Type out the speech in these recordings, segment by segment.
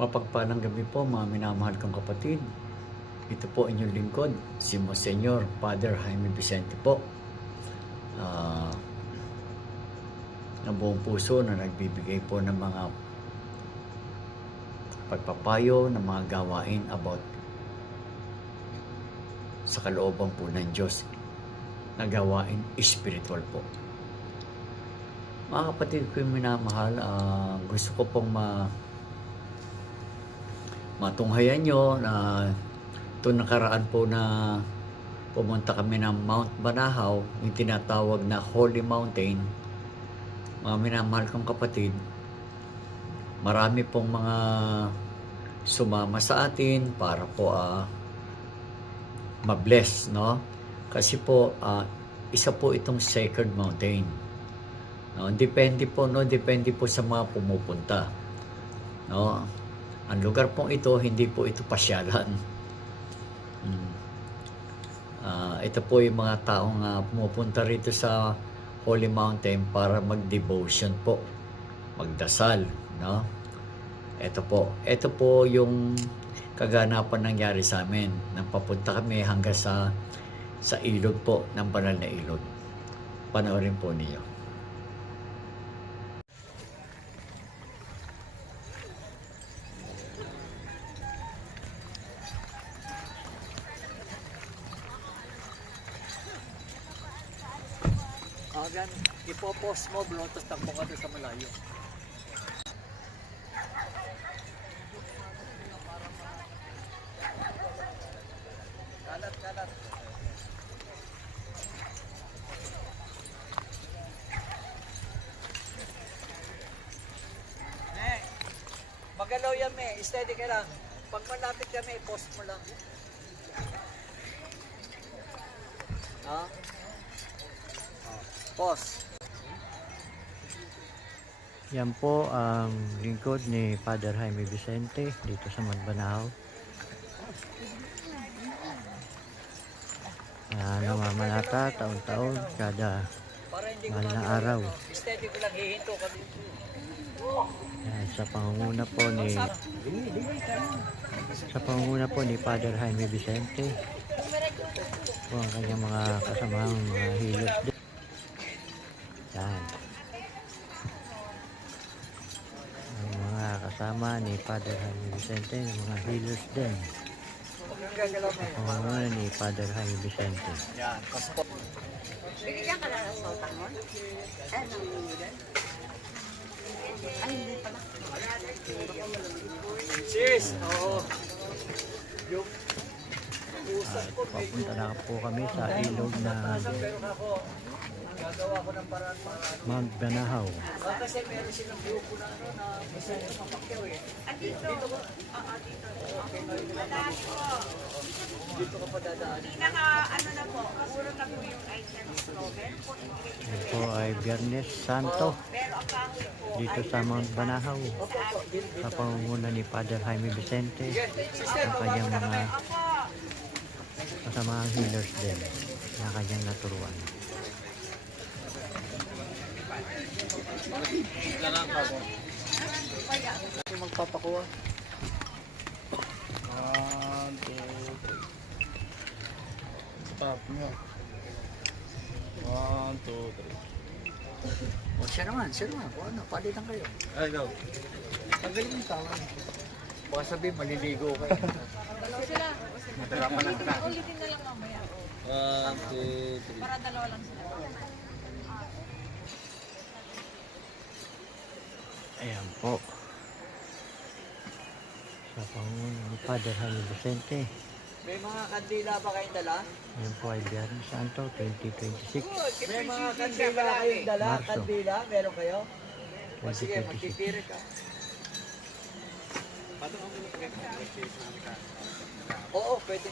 Mapagpalang gabi po mga minamahal kong kapatid. Ito po inyong lingkod, si Monsignor Father Jaime Vicente po. Ng buong puso na nagbibigay po ng mga pagpapayo, ng mga gawain about sa kalooban po ng Diyos na gawain spiritual po. Mga kapatid ko yung minamahal, gusto ko pong matunghayan nyo na ito nakaraan po na pumunta kami ng Mount Banahaw, yung tinatawag na Holy Mountain. Mga minamahal kong kapatid, marami pong mga sumama sa atin para po ma-bless, no? Kasi po, isa po itong sacred mountain. No? Depende po sa mga pumupunta. No? Ang lugar pong ito, hindi po ito pasyalan. Ito po yung mga taong pumupunta rito sa Holy Mountain para mag-devotion po, magdasal, no? Ito po yung kaganapan nangyari sa amin nang papunta kami hanggang sa ilog po ng banal na ilog. Panoorin po niyo. Gan, ipopost mo bro, tapos takbo ka sa malayo. Kalat. Magalaw yan steady ka lang. Pag malapit kami, post mo lang. Ha? Pause. Yan po ang lingkod ni Father Jaime Vicente dito sa Banahaw. Namamanata taon-taon kada mahal na araw. Yan, sa pangunguna po ni Father Jaime Vicente po ang kanyang mga kasamang mga hilos din. Yan. Ang mga kasama ni Father Jaime Vicente, ng mga healers din. Ang mga ni Father Jaime Vicente. Bigyan ka na ng saltangon? Ay, hindi pala. Cheers! Oo. Papunta na po kami sa ilog na Mount Banahaw. Kasi meron silang grupo na gusto nyo mapakyaw Dito ka pa dadaan. Na po, puro na po yung items cover. Ito po ay Biyernes Santo dito sa Mount Banahaw sa pangunguna ni Father Jaime Vicente ang kanyang mga kasamang healers din na kanyang naturuan. Magpapakuha. 1, 2, 3. Stop nyo. 1, 2, 3. O siya naman. Kung ano, palitan kayo. Ay, go. Tanggalin yung tama. Baka sabihin, maliligo kayo. Sila. Matala pa lang na. Ulitin na lang mamaya. 1, 2, 3. Para dalawa lang sila. Ayan po. Sa pangunguna ni Father Jaime Vicente. May mga kandila ba kayong dala? Ayan po ay Biyernes Santo 2026. May mga kandila kayong dala? Marso. Kandila? Meron kayo? O sige, 2026. magpipirit ka. Oo, pwede.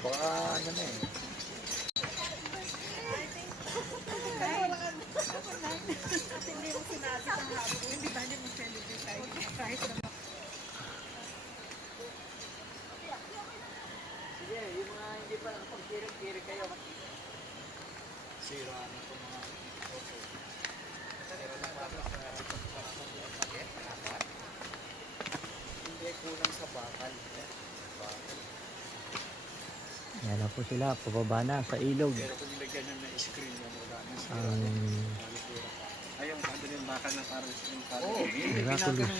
Baka ano na eh. Hindi mo sinabi sa hapon. Hindi ba niya mag-celebrate tayo? Kahit naman. Sige, yung mga hindi pa nakapag-kirik kayo. Sira na ito mga... po sila, pababa na sa ilog. Ang Ayun, ano yung bakal na parang miraculous.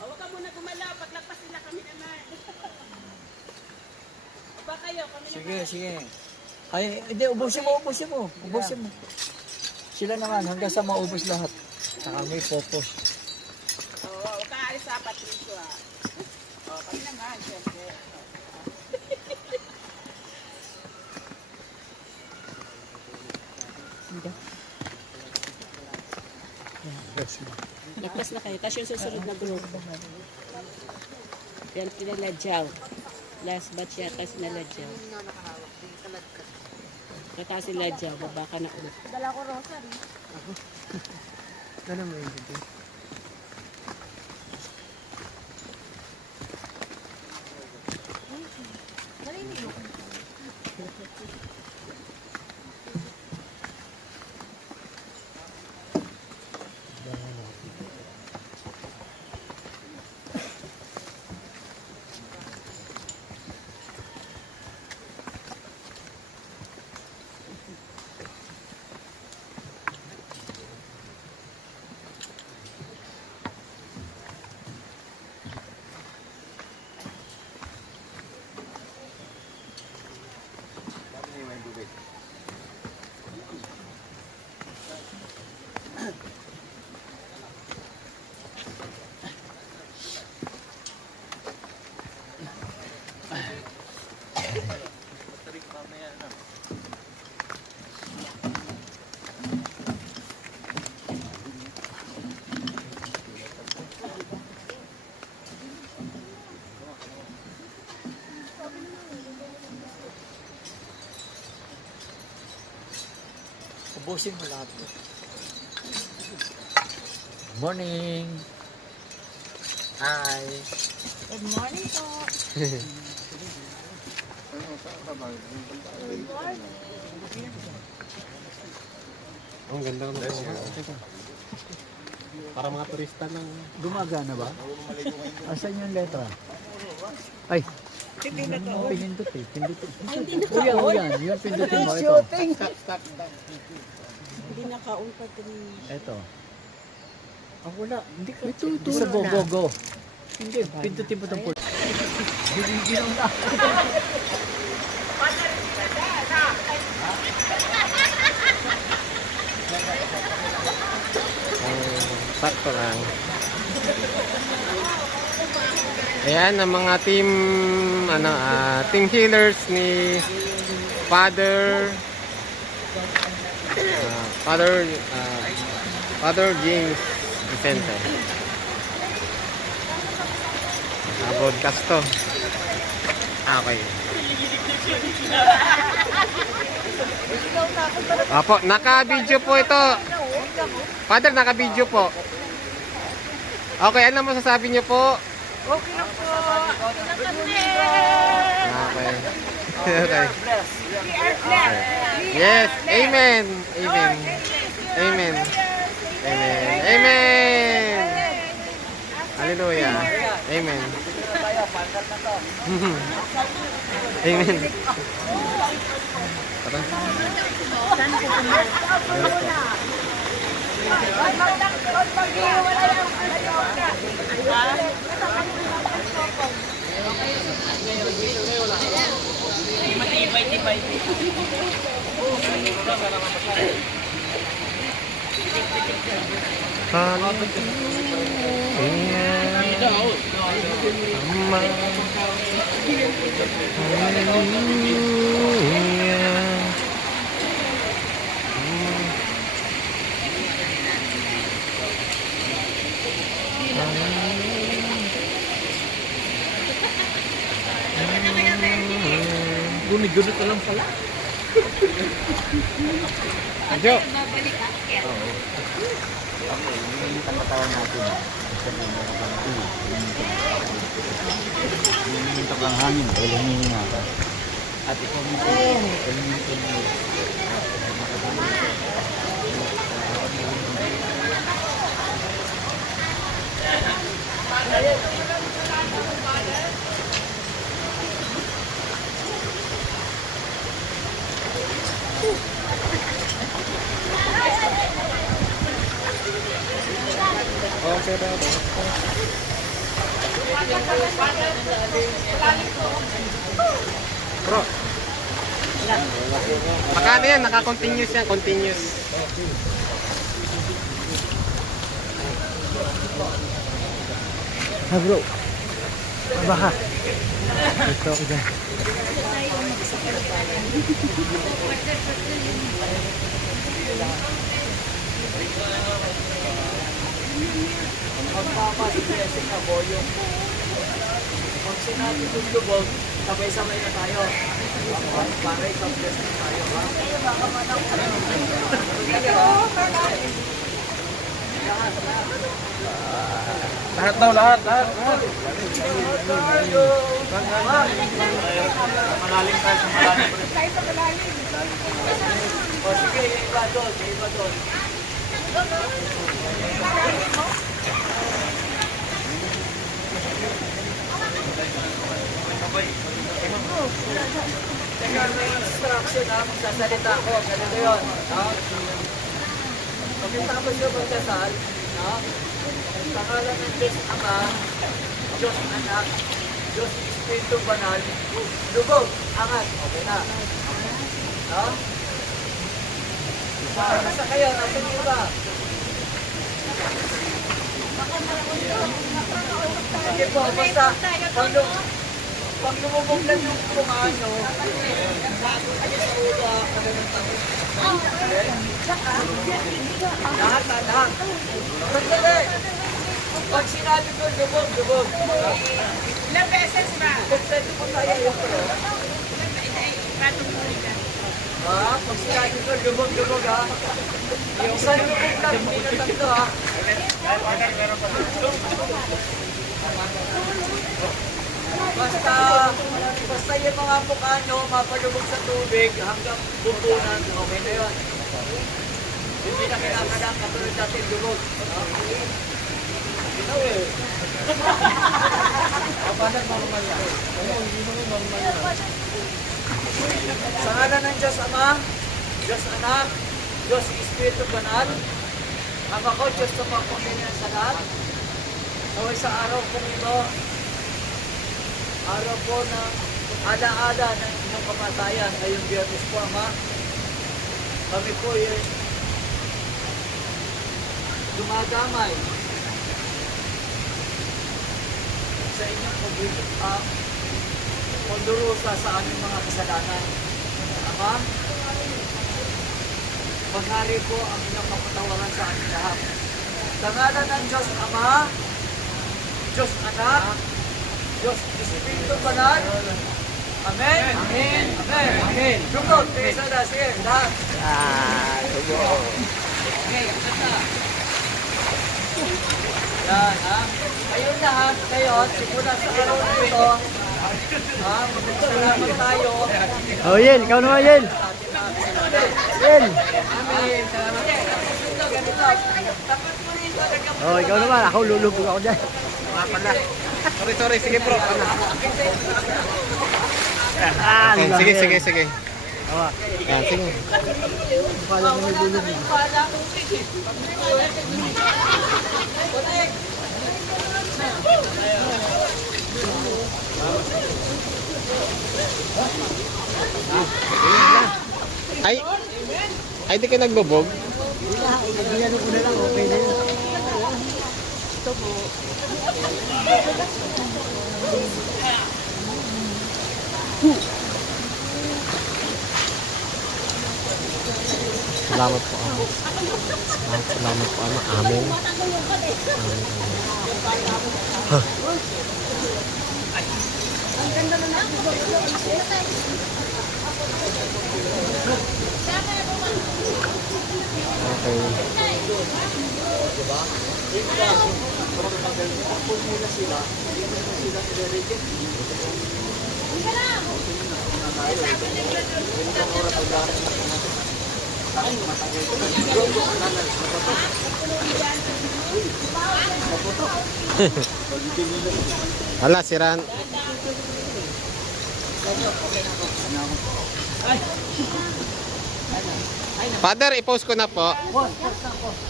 Huwag ka muna gumalaw, paglagpas nila kami naman. Aba kayo, kami naman. Sige, sige. Ay, hindi, ubusin mo. Ubusin mo. Sila naman, hanggang sa maubos lahat. Saka may purpose. Oo, huwag ka alis sa Patricio ah. Oo, kami naman, siyempre. Lagpas na kayo, tapos yung susunod na group. Yan, pinaladyaw. Last batch yata sinaladyaw. Kata siladyaw, baba ka na ulit. Ganun mo yun dito. Ubusin mo lahat. Morning. Hi. Good morning po. Ang ganda ng para mga turista ng Gumagana ba? Asan yung letra? Ay, pinindot eh. Pinindot. Yan. Yung pindutin mo. Ito. Hindi nakaon pa ito. Ito. Ang wala. Hindi ka. Ito sa go. Hindi. Pindutin mo itong pulsa. Sakto lang. Ayan ang mga team team healers ni Father James Vicente. Broadcast to. Okay. Apo, naka-video po ito. Father, naka-video po. Okay, ano masasabi niyo po? Okay lang po. Okay. Okay. We are blessed. Yes, amen. Amen. Amen. Amen. Amen. Hallelujah. Amen. Amen. Tara. Gunit-gunit na lang pala. Adyo. Ang katawan natin. Huminto kang hangin. Huminga ka. At ikaw mismo. Huminto mo. Magkano yan? Naka-continuous yan. Continuous. Ha bro. Baka. Ito ako dyan. Magpapasiblessing na po yung pag sinabi kong lubog, sabay-sabay na tayo. Para isang blessing tayo. Lahat daw, lahat. Malalim tayo sa malalim. O sige, yung iba doon, yung iba doon. Teka, may instruction ha, magsasalita ako, ganito yun. Ha? Pagkatapos yung magdasal, ha? Pangalan ng Diyos Ama, Diyos Anak, Diyos Espiritu Banal, lubog, angat, okay na. Ha? Nasa kayo, nasa niyo ba? Sige po, basta pag lumubog lang yung kumano, ayos sa ulo, ano ng tao. Lahat. Pagdali! Pag sinabi ko, lubog. Ilang beses ba? Kung pwede mo tayo yung pro. Pag sinabi ko, lubog ha. Yung isang lubog lang, hindi na tatlo ha. Basta yung mga mukha nyo, mapalubog sa tubig hanggang bubunan, okay na yun. Hindi na kinakalang katulad natin lubog. Ginaw eh. Paano normal yan? Hindi naman normal yan. Sa ngalan ng Diyos Ama, Diyos Anak, Diyos Espiritu Banal, ang ako, Diyos sa pagpangilihan sa lahat, naway sa araw kong ito, araw po ng alaala ng inyong kamatayan ngayong Biyernes po, Ama. Kami po yung dumadamay sa inyong pagdurusa sa aming mga kasalanan. Ama, maghari po ang inyong kapatawaran sa aming lahat. Sa ngalan ng Diyos Ama, Diyos Anak, Diyos Espiritu Banal. Amen. Amen. Amen. Amen. Lugod. Sige, sige. Lahat. Lubog. Okay, kanta. Yan, ha? Ayun lahat, kayo, simula sa araw na ito, ha? Magpasalamat tayo. Oh, Yen. Ikaw naman, Yen. Yen. Amen. Salamat. Ganito. Tapat mo rito. Oh, ikaw naman. Ako lulubog ako dyan. Pala. Sorry. Sige bro. Sige. Awa. Yan, sige. Pala mo may lulubog. Ay, di ka nagbubog? Iyan ko na lang. Okay na yun. Salamat po. Salamat po. Amen. Okay. Hala, siran. Father, i-post ko na po.